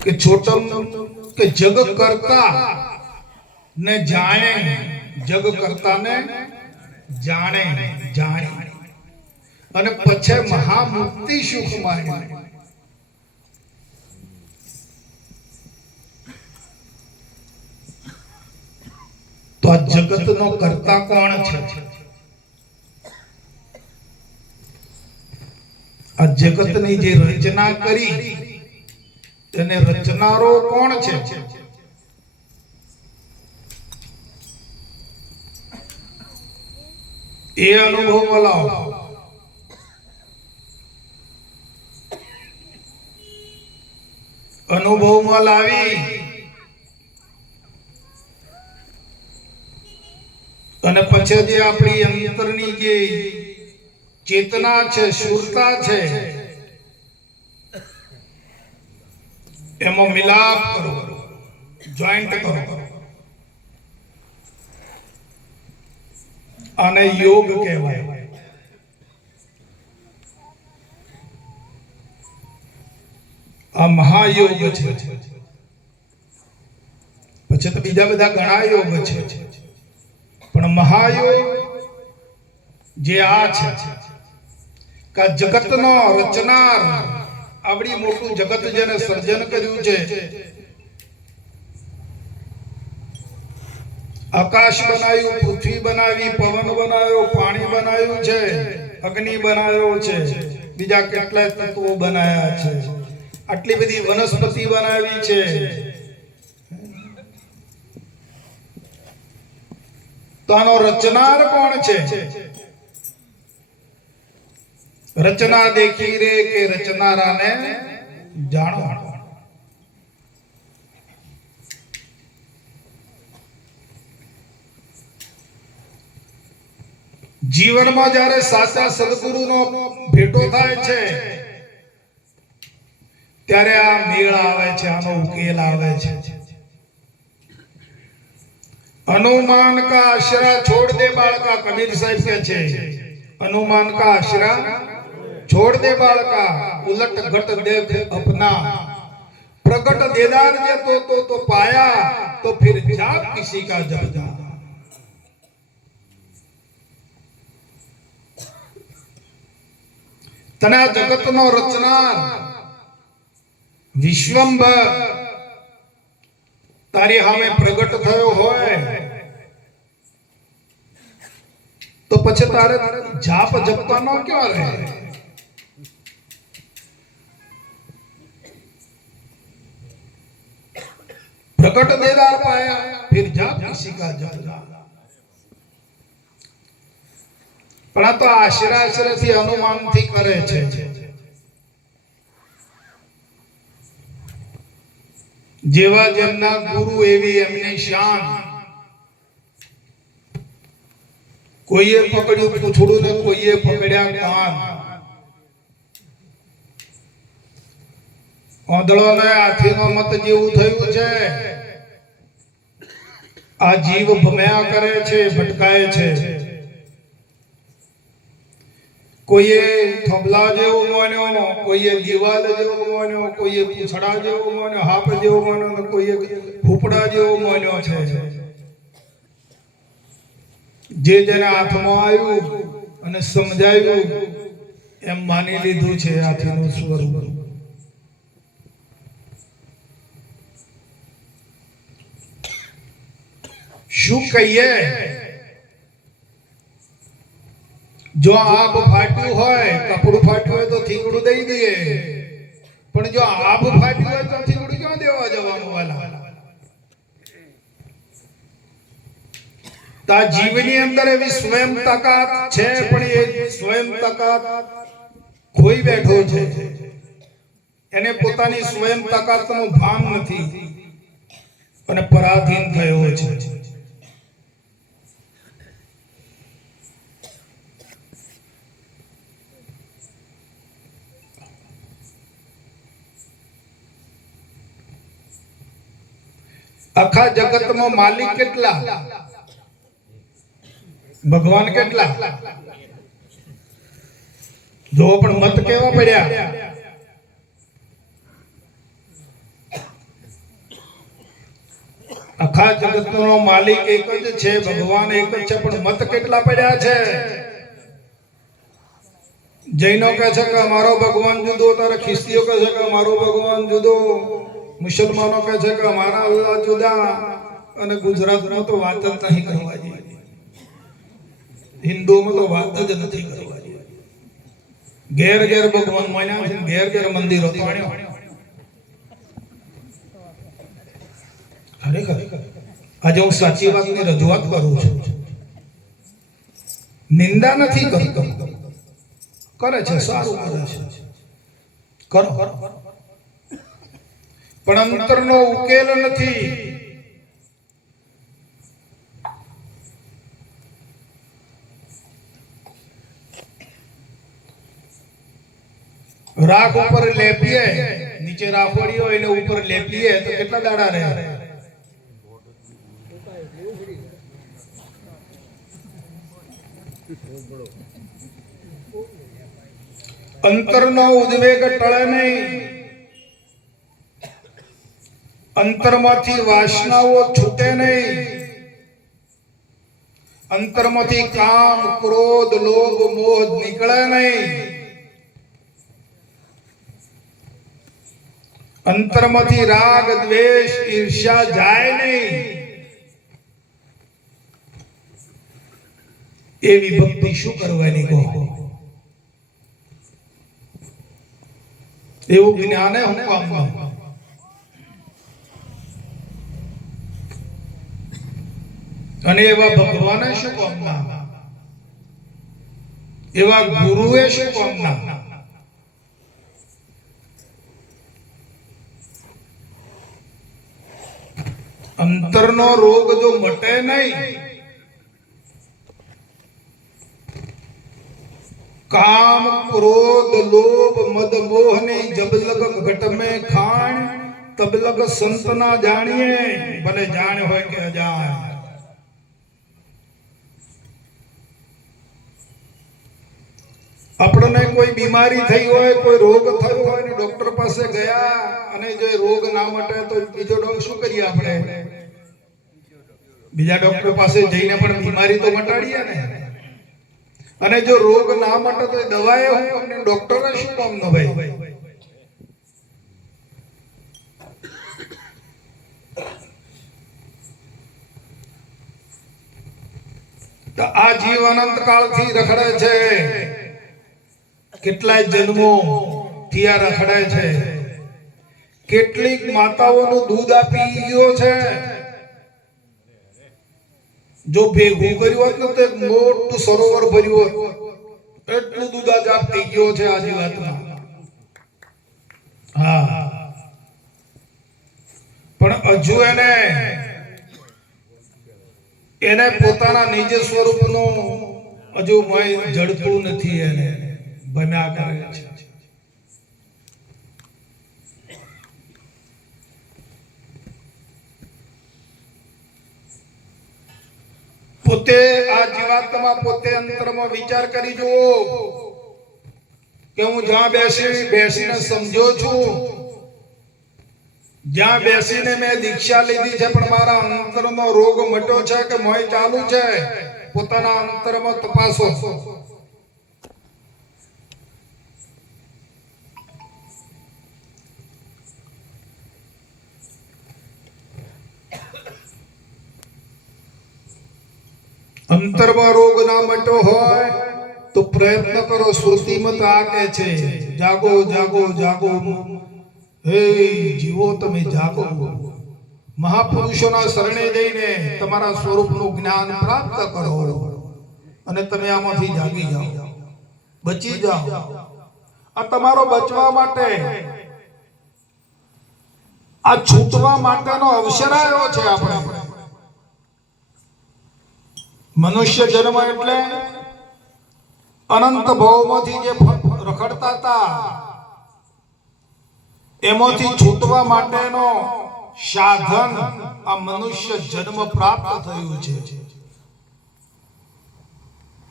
કે છોટમ કે જગ કરતા ને જાણે, જગ કરતા ને જાણે જાણે. અને પછી મહામુક્તિ સુખ માણી તો આ જગતનો કરતા કોણ છે? આ જગતની જે રચના કરી, તેને રચનારો કોણ છે? એ અનુભવ લાવો અનુભવમાં લાવી. અને પછી જે આપણી અંતરની જે ચેતના છે, શુરતા છે. એમાં મિલાપ કરો જોઈન્ટ કરો. આને યોગ કહેવાય. આ મહાયોગ છે. પછી તો બીજા બધા ઘણા યોગ છે. પણ મહાયોગ જે આ છે. કે જગતનો રચનાર આવડી મોટું જગત જેને સર્જન કર્યું છે. આકાશ બનાવ્યું પૃથ્વી બનાવી, પવન બનાવ્યો પાણી બનાવ્યું છે, અગ્નિ બનાવ્યો છે. બીજા કેટલાય તત્વો બનાવ્યા છે. આટલી બધી વનસ્પતિ બનાવી છે. તો આનો રચનાર કોણ છે? રચના દેખી રે કે રચનારાને જાણો જીવનમાં જ્યારે સાચા સદગુરુનો ભેટો થાય છે ત્યારે આ મેળ આવે છે આનો ઉકેલ આવે છે अनुमान का आश्रा छोड़ दे बालका कबीर साहब के छे अनुमान का आश्रा छोड़ दे बालका उलट घट देख अपना प्रकट देदार जे तो तो तो पाया तो फिर जाग किसी का जब जा તને આ જગતનો રચનાર વિશ્વંભર તારી સામે પ્રગટ થયો હોય તો પછી તારે જાપ જપવાનો ક્યાં રહે प्रकट देदार पाया फिर जाप किसी का जप जा પણ આ તો આશરાશ્રથી અનુમાનથી કરે છે જેવા જેમના ગુરુ એવી એમની શાન કોઈએ પકડ્યું પૂછડું ને કોઈએ પકડ્યા કાન ઓંધળો ને હાથીનો મત જેવું થયું છે. આ જીવ ભમ્યા કરે છે, ભટકાય છે. કોઈએ થંભલા જેવો માન્યો કોઈએ દિવાલ જેવો માન્યો, કોઈએ પૂછડા જેવો માન્યો, હાપ જેવો માન્યો કોઈએ ફૂપડા જેવો માન્યો છે. જે જેને હાથમાં આવ્યું અને સમજાયું, એમ માની લીધું છે હાથીનું સ્વરૂપ. શું કહીએ? જો આબ ફાટ્યું હોય, કપડું ફાટ્યું હોય તો થીગડું દઈ દઈએ. પણ જો આબ ફાટ્યું હોય તો થીગડું ક્યાં દેવા જવાનું વાલા? તા જીવની અંદર એવી સ્વયં તાકાત છે, પણ એ સ્વયં તાકાત ખોઈ બેઠો છે. એને પોતાની સ્વયં તાકાતનું ભાન નથી. અને પરાધીન થયો છે. આખા જગતમાં માલિક કેટલા? ભગવાન કેટલા? જો પણ મત કેવા પડ્યા? આખા જગતનો માલિક એક જ છે, ભગવાન એક જ છે, પણ મત કેટલા પડ્યા છે? જૈનો કહે છે કે અમારો ભગવાન જુદો, તારે ખ્રિસ્તીઓ કહે છે કે અમારો ભગવાન જુદો. મુસલમાનો કહે છે કે અમારા અલ્લાહ જુદા અને ગુજરાતમાં તો વાત જ નહીં કરવા જોઈએ હિન્દુઓમાં તો વાત જ નથી કરવા જોઈએ ઘેર ઘેર ભગવાન માન્યા ઘેર ઘેર મંદિરો પાણ્યો ખરેખર, આજે હું સાચી વાતની રજૂઆત કરું છું. નિંદા નથી કરતો. કરે છે, સારું કરે છે. કરો. પણ અંતરનો ઉકેલ નથી. રાખ ઉપર લેપીએ, નીચે રાખોડી હોય એને ઉપર લેપીએ તો કેટલા દાડા રહે? અંતરનો ઉદ્વેગ ટળે નહીં. અંતરમાંથી વાસનાઓ છૂટે નહીં. અંતરમાંથી કામ, ક્રોધ, લોભ, મોહ નીકળે નહીં. અંતરમાંથી રાગ, દ્વેષ, ઈર્ષ્યા જાય નહીં. એવી ભક્તિ શું કરવાની કહો? એવું જ્ઞાન હે હું અને એવા ભગવાને શું કામના એવા ગુરુએ શું કામના અંતરનો રોગ જો મટે નહીં, કામ, ક્રોધ, લોભ, મદ, મોહની જબલગ ઘટ મે ખાણ તબલગ સંતના જાણીએ, ભલે જાણ હોય કે અજાણ. આપણને કોઈ બીમારી થઈ હોય, કોઈ રોગ થયો હોય ને ડોક્ટર પાસે ગયા અને જો રોગ ના મટે તો બીજો ડોક્ટર શું કરીએ આપણે? બીજા ડોક્ટર પાસે જઈને પણ બીમારી તો મટાડીએ ને. અને જો રોગ ના મટે તો એ હોય અને તમને શું કામ ન ભાઈ? તો આ જીવ અનંત કાળથી રખડે છે. કેટલાય જન્મો થયા રખડાય છે. કેટલીક માતાઓનું દૂધ આપી ગયો છે. જો ભેગું કર્યું હોત ને તો એક મોટું સરોવર ભર્યું હોત. એટલું દૂધ આજ આપી ગયો છે આજે વાતમાં. હા. પણ હજુ એને એને પોતાના નિજ સ્વરૂપનું હજુ મય જડતું નથી એને. બન્યા કરે છે. પોતે આ જીવાત્મા પોતે અંતરમાં વિચાર કરી જુઓ કે હું જ્યાં બેસી બેસીને સમજો છું, જ્યાં બેસીને મેં દીક્ષા લીધી છે, પણ મારા અંતરમાં રોગ મટ્યો છે કે મોય ચાલુ છે, પોતાના અંતરમાં તપાસો. અંતરમાં રોગ ના મટ્યો હોય, તો પ્રયત્ન કરો શ્રુતિમત આ કે છે. જાગો જાગો જાગો. હે, જીવો, તમે જાગો. મહાપુરુષોના શરણે જઈને તમારા સ્વરૂપનું જ્ઞાન પ્રાપ્ત કરો અને તમે આમાંથી જાગી જાઓ. બચી જાઓ. આ તમારો બચવા માટે, આ છૂટવા માટેનો અવસર આવ્યો છે આપણે. મનુષ્ય જન્મ એટલે અનંત ભાવમાંથી જે રખડતા હતા, એમાંથી છૂટવા માટેનો સાધન આ મનુષ્ય જન્મ પ્રાપ્ત થયું છે.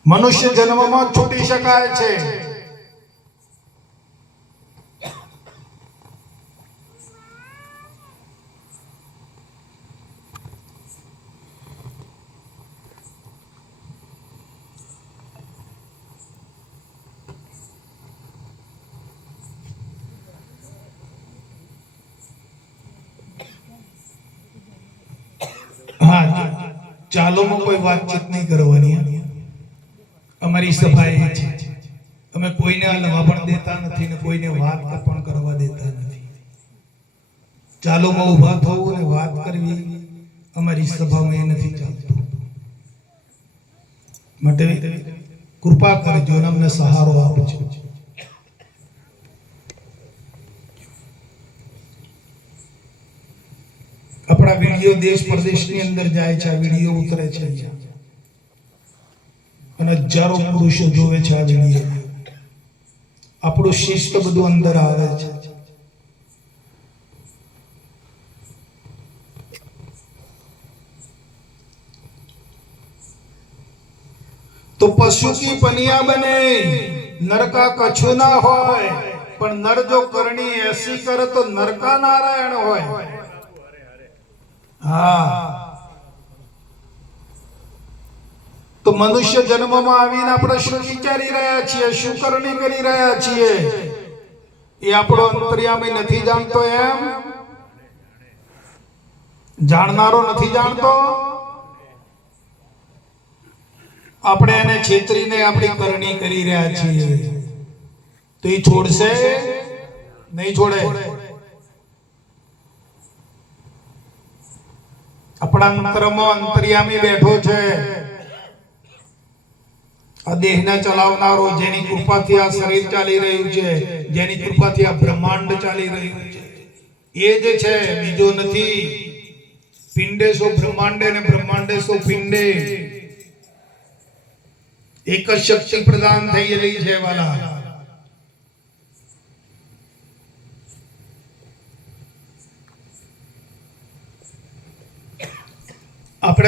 મનુષ્ય જન્મમાં છૂટી શકાય છે. હા ચાલોમાં કોઈ વાતચીત નહીં કરવાની. અમારી સભા એ છે. અમે કોઈને હલવા પણ દેતા નથી ને કોઈને વાત પણ કરવા દેતા નથી. ચાલોમાં ઊભા થવું ને વાત કરવી અમારી સભામાં એ નથી ચાલતું. માટે કૃપા કરજો અમને સહારો આપજો. આપણા વીડિયો દેશ પ્રદેશની અંદર જાય છે, આ વીડિયો ઉતરે છે અને હજારો પુરુષો જોવે છે આ વીડિયો. આપણું શિસ્ત બધું અંદર આવે છે. તો પશુ કી પનિયા બને? નરકા કછુ ના હોય. પણ નર જો કરણી એસી કરે તો નરકા નારાયણ હોય. હા. તો મનુષ્ય જન્મમાં આવીને આપણે શું વિચારી રહ્યા છીએ? શું કરણી કરી રહ્યા છીએ? એ આપણો અંતર્યામી નથી જાણતો એમ? જાણનારો નથી જાણતો? આપણે એને છેતરીને આપણી કરણી કરી રહ્યા છીએ. તો એ છોડશે? નહીં છોડે? આપણા અંતરમાં અંતર્યામી બેઠો છે. આ દેહને ચલાવનારો જેની કૃપાથી આ શરીર ચાલી રહ્યું છે, જેની કૃપાથી આ બ્રહ્માંડ ચાલી રહ્યું છે. એ જ છે, બીજો નથી. પિંડે સો બ્રહ્માંડે ને બ્રહ્માંડે સો પિંડે. એક જ શક્તિ પ્રદાન થઈ રહી છે, વાલા.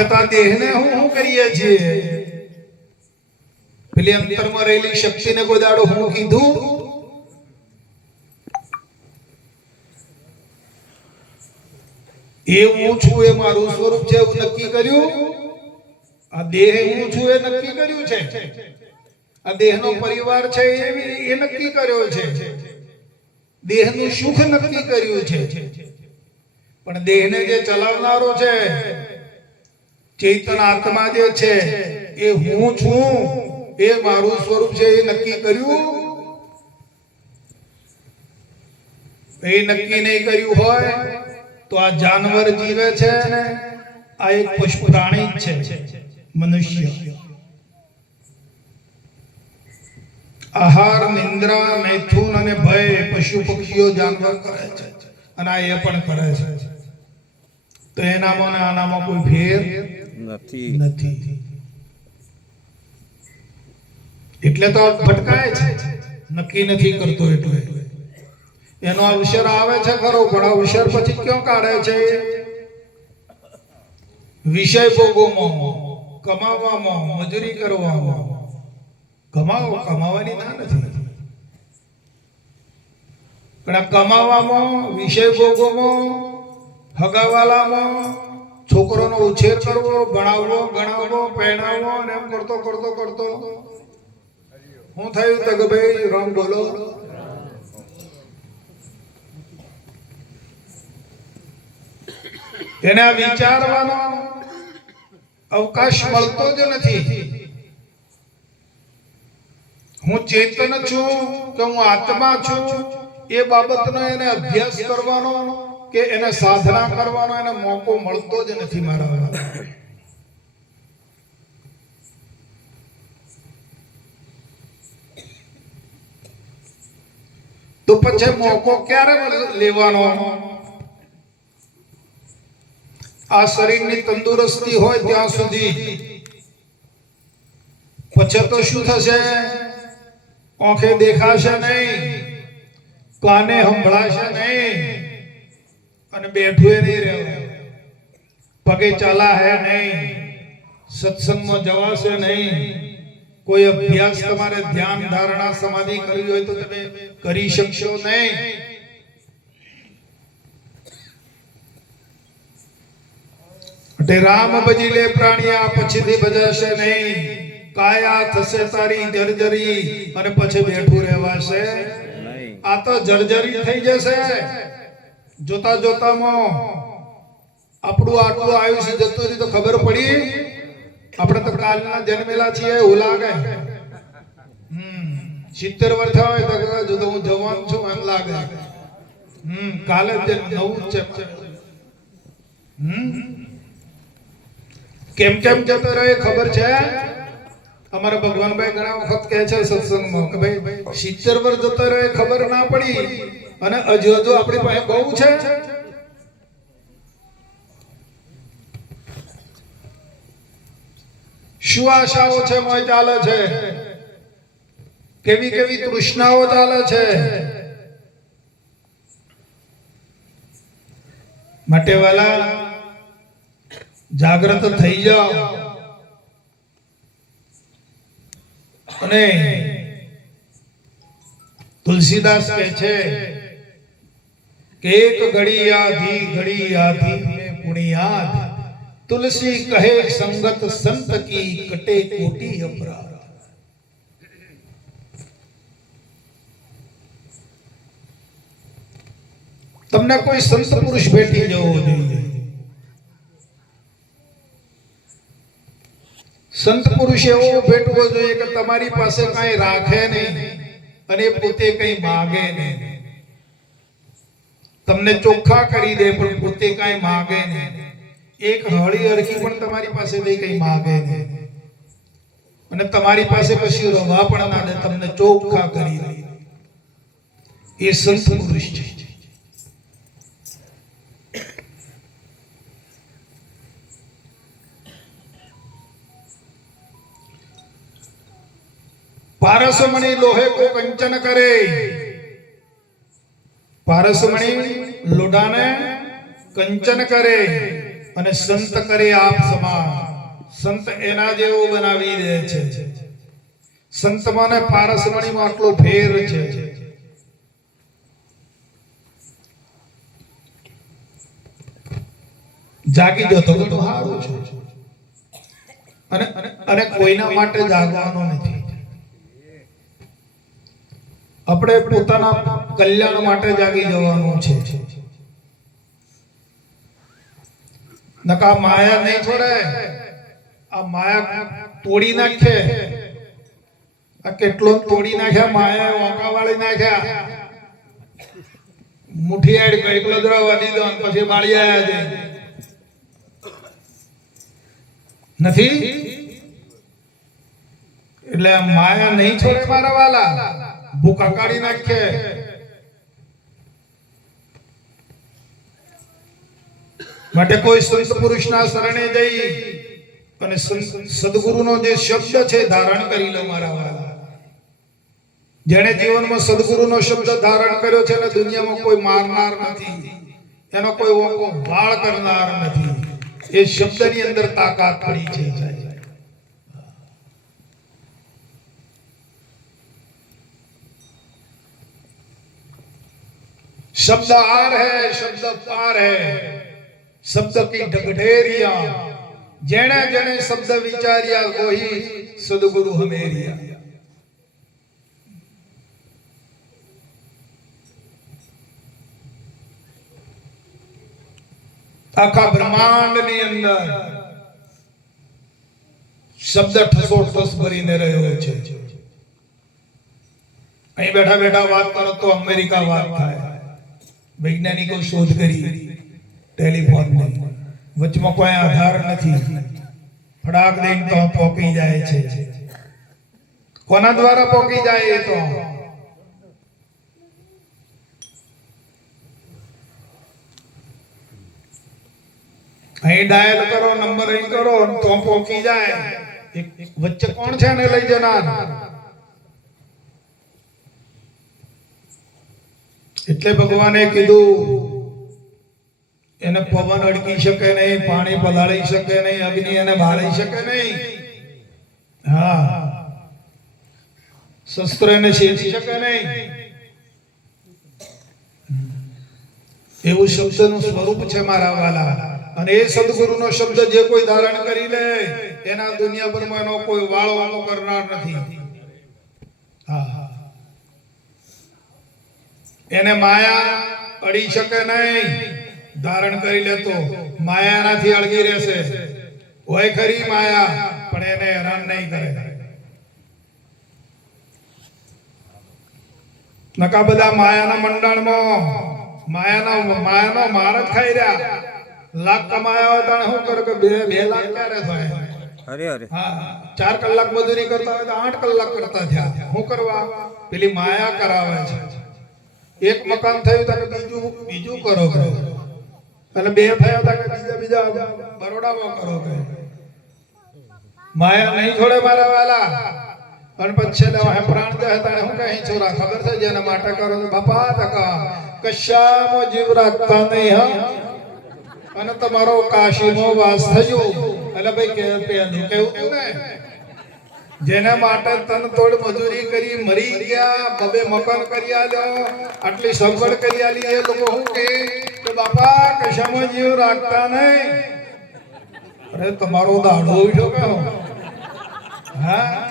આપણે દેહને હું હું કરીએ છીએ? પેલી અંતરમાં રહેલી શક્તિને કોઈ હું કીધું? એ હું છું એ મારું સ્વરૂપ છે, એવું નક્કી કર્યું? આ દેહ હું છું એ નક્કી કર્યું છે. આ દેહનો પરિવાર છે એ નક્કી કર્યો છે. દેહનું સુખ નક્કી કર્યું છે. પણ દેહને જે ચલાવનારો છે ચેતન આત્મા જે છે, એ હું છું, એ મારું સ્વરૂપ છે, એ નક્કી કર્યું? એ નક્કી નહીં કર્યું હોય, તો આ જાનવર જીવે છે ને, આ એક પશુ પ્રાણી છે, મનુષ્ય. આહાર, નિંદ્રા, મૈથુન અને ભય પશુ પક્ષીઓ જાનવર કરે છે અને આ એ પણ કરે છે. તો એનામાં આનામાં કોઈ ફેર નથી. એટલે તો ભટકાય છે. નક્કી નથી કરતો એટલે એનો અવસર આવે છે ખરો, પણ અવસર પછી ક્યાં કાઢે છે વિષય ભોગોમાં, કમાવામાં, મજૂરી કરવામાં. કમાવો, કમાવાની ના નથી. પણ કમાવામાં, વિષય ભોગોમાં, હગાવાલામાં છોકરોનો ઉછેર કરવો, ભણાવવો, ગણાવવો પહેણાવવો અને એમ કરતો કરતો કરતો. હું થયું તો કે ભાઈ રામ બોલો. એને વિચારવાનો અવકાશ મળતો જ નથી. હું ચેતન છું કે હું આત્મા છું? એ બાબતનો એને અભ્યાસ કરવાનો કે એને સાધના કરવાનો એને મોકો મળતો જ નથી મારા તો પછી મોકો ક્યારે લેવાનો? આ શરીરની તંદુરસ્તી હોય ત્યાં સુધી. પછી તો શું થશે? આંખે દેખાશે નહીં. કાને સંભળાશે નહીં. અને બેઠું એ નહીં રહેવું પગે ચાલા હે નહીં સત્સંગમાં જવાશે નહીં. કોઈ અભ્યાસ તમારે ધ્યાન ધારણા સમાધિ કરવી હોય તો તમે કરી શકશો નહીં. એટલે રામ ભજી લે પ્રાણિયા પછીથી ભજાશે નહીં. કાયા થશે તારી જર્જરી અને પછી બેઠું રહેવાશે. આ તો જર્જરી થઈ જશે. જોતા જોતામાં આપણું આટલું આયુષ્ય જતું રહ્યું તો ખબર પડી? આપણે તો કાલના જન્મેલા છીએ ઓલા લાગે. સિત્તેર વર્ષ હોય તો જો તો હું જવાન છું એમ લાગે. હમ, કાલે જ નવું છે કેમ કેમ જતો રહે ખબર છે? અમારા ભગવાનભાઈ ઘણા વખત કહે છે સત્સંગમાં કે ભાઈ, સિત્તેર વર્ષ જતો રહે ખબર ના પડી. અને હજુ હજુ આપણી પાસે બહુ છે. શું આશાઓ છે, મોય ચાલે છે? કેવી કેવી તૃષ્ણાઓ ચાલે છે? માટે વાલા, જાગ્રત થઈ જાઓ. અને તુલસીદાસ કહે છે કે ઘડી આધી ઘડી આધી પુણ્યાદ તુલસી કહે, સંગત સંત કી કટે કોટી અપરાધ. તમને કોઈ સંત પુરુષ ભેટી જવો જોઈએ? સંત પુરુષ એવો ભેટવો જોઈએ કે તમારી પાસે કઈ રાખે નહીં અને પોતે કઈ માગે નહીં. તમને ચોખ્ખા કરી દે, પણ પોતે કઈ માગે નહીં. એક હળી અરખી પણ તમારી પાસે લઈ કઈ માગે નહીં. અને તમારી પાસે પછી રવા પણ ના દે તમને ચોખ્ખા કરી દે. એ સંત પુરુષ છે. પારસમણી લોહે કો કંચન કરે. પારસમણી લોઢાને કંચન કરે અને સંત કરે આપ સમાન. સંત એના જેવો બનાવી દે છે. સંતમાં ને પારસમણીમાં આટલો ફેર છે. જાગી જતો તો સારું છે. અને અને કોઈના માટે જાગવાનો નથી. આપણે પોતાના કલ્યાણ માટે જાગી જવાનું છે. નકા માયા નહીં છોડે. આ માયા તોડી નાખે. આ કેટલો તોડી નાખ્યા? માયા વાંકા વાળી નાખ્યા. મુઠી એડ એકલો દ્રવા દીધો દો પછી બાળી આયા છે. નથી? એટલે માયા નહીં છોડે મારા વાલા. ભૂકા કાઢી નાખે. માટે કોઈ સંત પુરુષના શરણે જઈ અને સદગુરુનો જે શબ્દ છે ધારણ કરી લો મારા વાળા. જેણે જીવનમાં સદગુરુનો શબ્દ ધારણ કર્યો છે અને દુનિયામાં કોઈ મારનાર નથી. એનો કોઈ વાળ કરનાર નથી. એ શબ્દની અંદર તાકાત પડી છે સાહેબ. शब्द आर है शब्द पार है शब्द की ढगढेरिया जेणे जेणे शब्द विचारिया वही सदगुरु हमेरिया આખા બ્રહ્માંડ ની અંદર શબ્દ ઠસો ઠસ ભરીને રહ્યો છે અહીં બેઠા બેઠા વાત કરો તો અમેરિકા વાત થાય વૈજ્ઞાનિકો શોધ કરી ટેલિફોન વચમાં કોઈ આધાર નથી। ફડાક દઈને તો પોકી જાય છે। કોના દ્વારા પોકી જાય એ તો? અહીં ડાયલ કરો નંબર અહીં કરો અને તો પોકી જાય. એક- એક વચ્ચે કોણ છે ને લઈ જનાર? એટલે ભગવાને કીધું, એને પવન અડકી શકે નહીં, પાણી પલાળી શકે નહીં, અગ્નિ એને ભાળી શકે નહીં. હા. શસ્ત્ર એને શેરી શકે નહીં. એવું શબ્દનું સ્વરૂપ છે મારા વાલા. અને એ સદગુરુનો શબ્દ જે કોઈ ધારણ કરી લે, એના દુનિયાભરમાં એનો કોઈ વાળો વાળો કરનાર નથી હા એને માયા અડી શકે નહીં. ધારણ કરી લેતો માયાનાથી અળગી રહેશે. હોય ખરી માયા પણ એને હેરાન નહીં કરે. નકા બધા માયાના મંડળમાં માયાના માયાનો માર જ ખાઈ રહ્યા. લાખ કમાયા હોય તો શું કરો કે બે બે લાખ ક્યારે થાય? અરે અરે. હા ચાર કલાક મજૂરી કરતા હોય તો આઠ કલાક કરતા થયા. શું કરવા? પેલી માયા કરાવે છે. એક મકાન થયું તો બીજું બીજું કરો કરો અને બે થયા હતા બીજા બીજા બરોડામાં કરો કરો માયા નહીં છોડે મારા વાલા. અને પછી લેવા પ્રાણ દે હતા હું કઈ છોરા ખબર છે? જેને માટે કરો બાપા તકા કશામાં જીવ રાખતા નહીં, હા? અને તમારો કાશીનો વાસ થયો. એટલે ભાઈ કે પેલું કેવું? ને જેના માટે તન તોડ મજૂરી કરી મરી ગયા. બબે મકાન કરી આલ્યો. આટલી સગવડ કરી આલી. એ લોકો શું કે કે બાપા, કશામાં જીવ રાખતા નહીં. અરે, તમારો દાડો ઉઠો કે હા?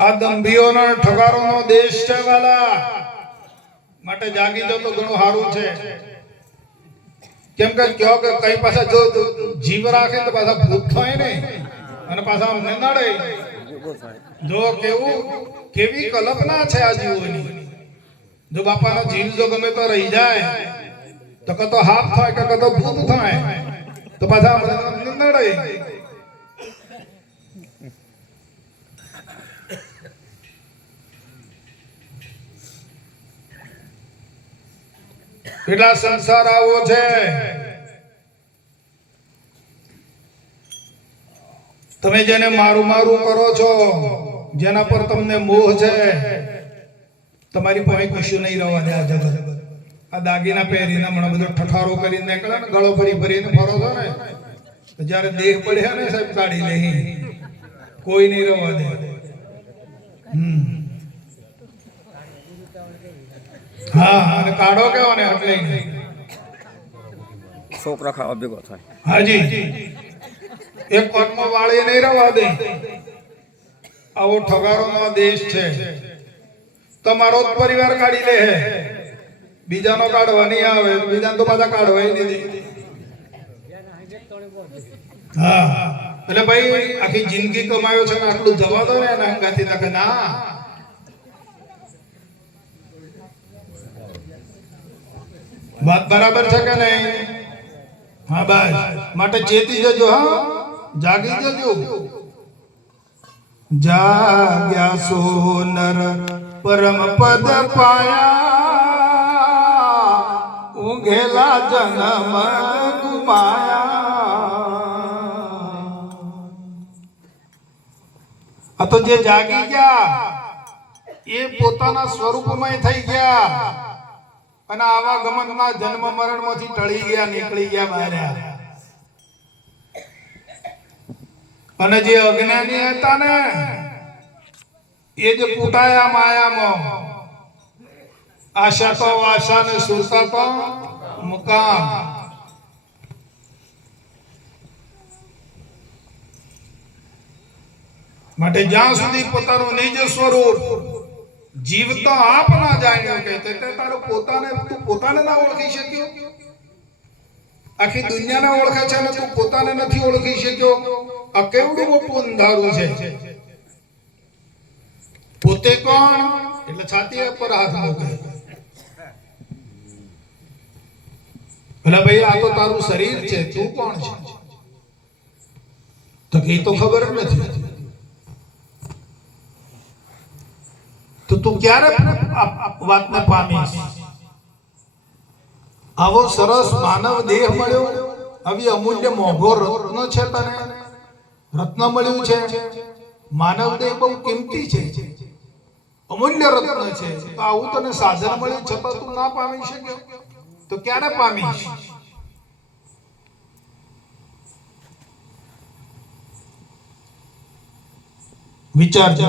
આ દંભીઓનો, ઠગારોનો દેશ છે વાલા. માટે જાગી જાઓ તો ઘણું સારું છે. કેમ કે કયો કે કઈ પાસે જો જીવ રાખે તો પાછા ભૂત થાય ને અને પાછા નડે જો કેવું, કેવી કલ્પના છે આ જીવોની? જો બાપાનો જીવ જો ગમે તો રહી જાય, તો કતો હાફ થાય કે કતો ભૂત થાય, તો પાછા નડે કેટલા સંસાર આવો છે? તમે જેને મારું મારું કરો છો જેના પર તમને મોહ છે તમારી પાસે કશું નહીં રહેવા દે આ જગત. આ દાગીના પહેરીને હમણાં બધો ઠઠારો કરીને નીકળે ને ગળો ફરી ફરીને ફરો છો ને? જ્યારે દેહ પડ્યા ને સાહેબ કાઢી લે કોઈ નહીં રહેવા દે. હમ. હા અને કાઢો કેવો ને એટલે છોકરા ખાવા ભેગો થાય. હાજી. એક પગમાં વાળી નહીં રવા દે. આવો ઠગારોનો દેશ છે. તમારો જ પરિવાર કાઢી લે હે. બીજાનો કાઢવા નહીં આવે, બીજાને તો પાછા કાઢવાય નહીં હા. એટલે ભાઈ, આખી જિંદગી કમાયો છે આટલું જવા દો ને એના અંગાથી ના ના. વાત બરાબર છે કે નહીં? હા, બસ. માટે ચેતી જજો, હા. જાગી જજો જાગ્યા સોનર પરમ પદ પાયા. ઊંઘેલા જન્મ ગુમાયા. આ તો જે જાગી ગયા, એ પોતાના સ્વરૂપમાં થઈ ગયા. અને આવા ગમનના જન્મ મરણમાંથી ટળી ગયા, નીકળી ગયા બહાર. અને જે અજ્ઞાની હતા ને એ જે પૂટાયા માયામાં. આશા તો આશા ને સુરતા તો મુકામ. માટે જ્યાં સુધી પોતાનું નિજ સ્વરૂપ જીવતો આપ ના જાણ્યો કે તે તે તારો પોતાને, તું પોતાને ના ઓળખી શક્યો? આખી દુનિયાને ઓળખે છે અને તું પોતાને નથી ઓળખી શક્યો. આ કેવડું મોટું અંધારું છે? પોતે કોણ? એટલે છાતી પર હાથ મૂકે. ભલા ભાઈ, આ તો તારું શરીર છે, તું કોણ છે? તો એ તો ખબર જ નથી. તો તું ક્યારે વાતને પામીશ? આવો સરસ માનવ દેહ મળ્યો. આવી અમૂલ્ય મોઘો રત્ન છે તને. રત્ન મળ્યું છે. માનવ દેહ બહુ કિંમતી છે. અમૂલ્ય રત્ન છે. તો આવું તને સાધન મળ્યું છતાં તું ના પામી શક્યો. તો ક્યારે પામીશ? વિચારજો.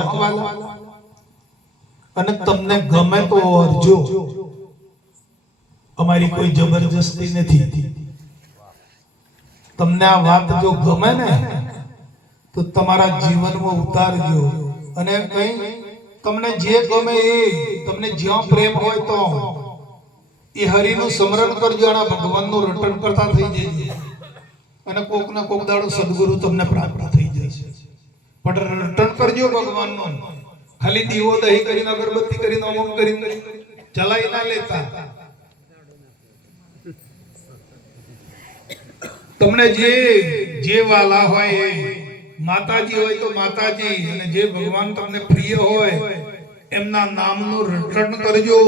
અને તમને ગમે તો અરજો. અમારી કોઈ જબરજસ્તી નથી. તમને આ વાત જો ગમે ને, તો તમારા જીવનમાં ઉતારજો. અને કઈ તમને જે ગમે એ, તમને જ્યાં પ્રેમ હોય તો એ હરિનું સ્મરણ કરજો અને ભગવાનનું રટણ કરતા થઈ જઈએ અને કોક ના કોક દાડો સદગુરુ તમને પ્રાપ્ત થઈ જશે. પણ રટણ કરજો ભગવાનનું. ખાલી દીવો દહી કરીને અગરબત્તી કરીને ઓમ કરીને ચલાઈ ના લેતા. તમને જે જે વાલા હોય, માતાજી હોય તો માતાજી, અને જે ભગવાન તમને પ્રિય હોય, એમના નામનું રટણ કરજો.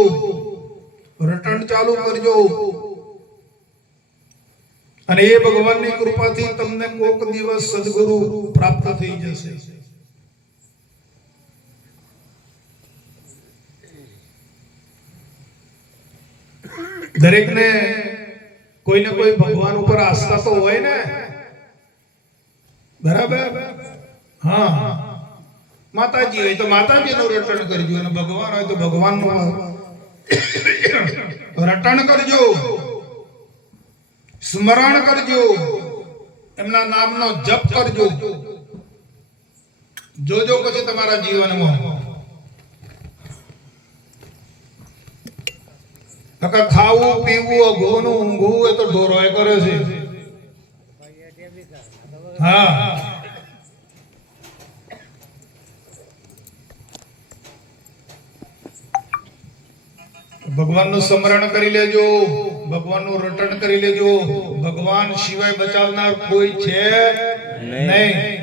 રટણ ચાલુ કરજો. અને એ ભગવાનની કૃપાથી તમને કોક દિવસ સદગુરુ પ્રાપ્ત થઈ જશે. દરેકને કોઈને કોઈ ભગવાન ઉપર આસ્થા તો હોય ને? બરાબર? હા. માતાજી હોય તો માતાજીનું રટણ કરજો અને ભગવાન હોય તો ભગવાનનું રટણ કરજો. સ્મરણ કરજો. એમના નામનો જપ કરજો. જોજો પછી તમારા જીવનમાં. ખાવું, પીવું, અઘોનું, ઊંઘવું એ તો ઢોરોય કરે છે. હા. ભગવાનનું સ્મરણ કરી લેજો. ભગવાનનું રટણ કરી લેજો. ભગવાન સિવાય બચાવનાર કોઈ છે નહીં.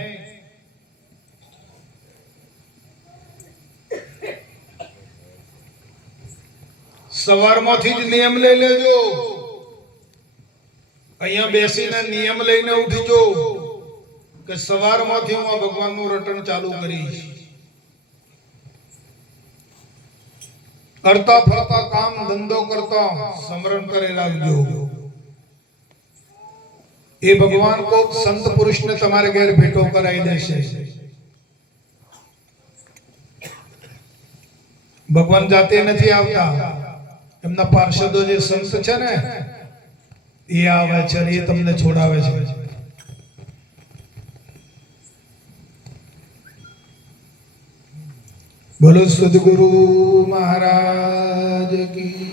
સવારમાંથી જ નિયમ લઈ લેજો. અહીંયા બેસીને નિયમ લઈને ઉઠજો. કે સવારમાંથી હું આ ભગવાનનું રટણ ચાલુ કરીશ. કરતા ફરતા કામ, ધંધો કરતા સમરણ કરે રાખજો. એ ભગવાન કોક સંત પુરુષને તમારે ઘેર ભેટો કરાવી દેશે. ભગવાન જાતે નથી આવતા. એમના પાર્ષદો જે સંત છે ને, એ આવે છે એ તમને છોડાવે છે. બોલો સદગુરુ મહારાજ કી